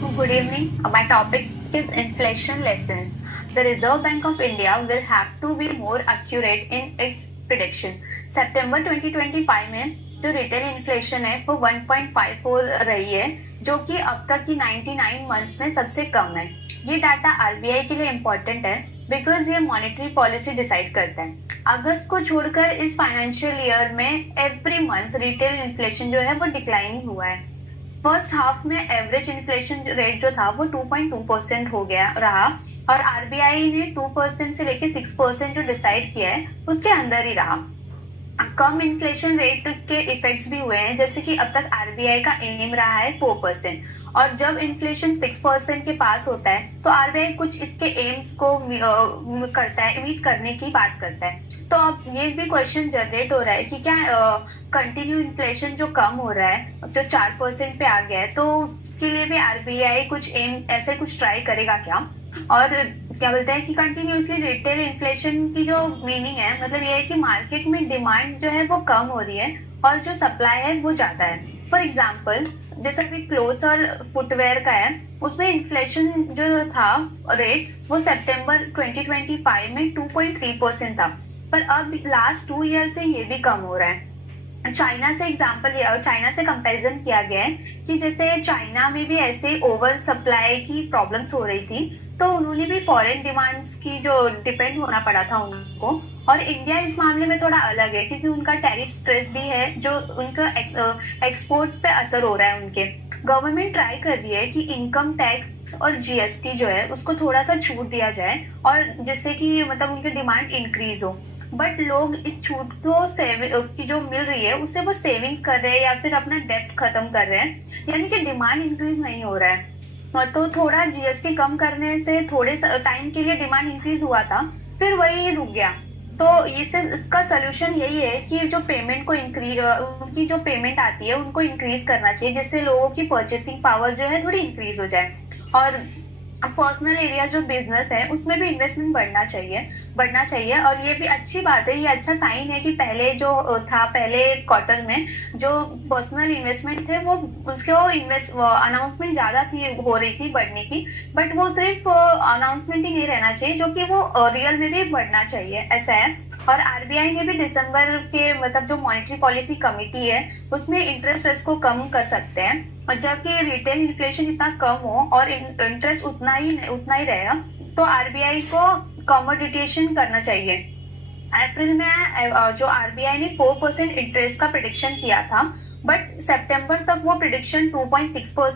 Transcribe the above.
Good evening. My topic is inflation lessons. The Reserve Bank of India will have to be more accurate in its prediction. September 2025 में जो retail inflation है वो 1.54 रही है, जो कि अब तक की 99 मंथ्स में सबसे कम है। ये डाटा आरबीआई के लिए इम्पोर्टेंट है बिकॉज ये मॉनेटरी पॉलिसी डिसाइड करता है। अगस्त को छोड़कर इस फाइनेंशियल ईयर में एवरी मंथ रिटेल इन्फ्लेशन जो है वो डिक्लाइन ही हुआ है। फर्स्ट हाफ में एवरेज इन्फ्लेशन रेट जो था वो 2.2% हो गया रहा और आरबीआई ने 2% से लेके 6% जो डिसाइड किया है उसके अंदर ही रहा। कम इन्फ्लेशन रेट के इफेक्ट्स भी हुए हैं, जैसे कि अब तक आरबीआई का एम रहा है 4%, और जब इन्फ्लेशन 6% के पास होता है तो आरबीआई कुछ इसके एम्स को करता है, मीट करने की बात करता है। तो अब ये भी क्वेश्चन जनरेट हो रहा है कि क्या कंटिन्यू इन्फ्लेशन जो कम हो रहा है, जो 4% पे आ गया है, तो उसके लिए भी आरबीआई कुछ एम ऐसे कुछ ट्राई करेगा क्या? और क्या बोलते हैं कि कंटिन्यूअसली रिटेल इन्फ्लेशन की जो मीनिंग है, मतलब ये है कि मार्केट में डिमांड जो है वो कम हो रही है और जो सप्लाई है वो ज्यादा है। फॉर एग्जाम्पल, जैसे अभी क्लोथ्स और फुटवेयर का है, उसमें इन्फ्लेशन जो था रेट वो सितंबर 2025 में 2.3% था, पर अब लास्ट 2 ईयर से ये भी कम हो रहा है। चाइना से कंपैरिजन किया गया है कि जैसे चाइना में भी ऐसे ओवर सप्लाई की प्रॉब्लम्स हो रही थी, तो उन्होंने भी फॉरेन डिमांड्स की जो डिपेंड होना पड़ा था उनको। और इंडिया इस मामले में थोड़ा अलग है क्योंकि उनका टैरिफ स्ट्रेस भी है, जो उनका एक्सपोर्ट पे असर हो रहा है उनके। गवर्नमेंट ट्राई कर रही है कि इनकम टैक्स और जीएसटी जो है उसको थोड़ा सा छूट दिया जाए, और जिससे कि मतलब उनकी डिमांड इंक्रीज हो। बट लोग इस छूट को की जो मिल रही है उससे वो सेविंग्स कर रहे हैं या फिर अपना डेप्ट खत्म कर रहे हैं, यानी कि डिमांड इंक्रीज नहीं हो रहा है। तो थोड़ा जीएसटी कम करने से थोड़े टाइम के लिए डिमांड इंक्रीज हुआ था, फिर वही रुक गया। तो इसका सोल्यूशन यही है कि जो पेमेंट को इंक्रीज उनकी जो पेमेंट आती है उनको इंक्रीज करना चाहिए, जिससे लोगों की परचेसिंग पावर जो है थोड़ी इंक्रीज हो जाए। और पर्सनल एरिया जो बिजनेस है उसमें भी इन्वेस्टमेंट बढ़ना चाहिए। और ये भी अच्छी बात है, ये अच्छा साइन है कि पहले जो था, पहले क्वार्टर में जो पर्सनल इन्वेस्टमेंट थे वो उसको अनाउंसमेंट ज्यादा थी, हो रही थी बढ़ने की। बट वो सिर्फ अनाउंसमेंट ही नहीं रहना चाहिए, जो कि वो रियल में भी बढ़ना चाहिए, ऐसा है। और आरबीआई ने भी दिसंबर के मतलब जो मॉनेटरी पॉलिसी कमिटी है उसमें इंटरेस्ट रेट को कम कर सकते हैं, और जबकि रिटेल इन्फ्लेशन इतना कम हो और इंटरेस्ट उतना ही रहेगा, तो आरबीआई को कमोडिटेशन करना चाहिए। अप्रैल में जो आरबीआई ने 4% इंटरेस्ट का प्रिडिक्शन किया था, बट सितंबर तक वो प्रिडिक्शन 2.6%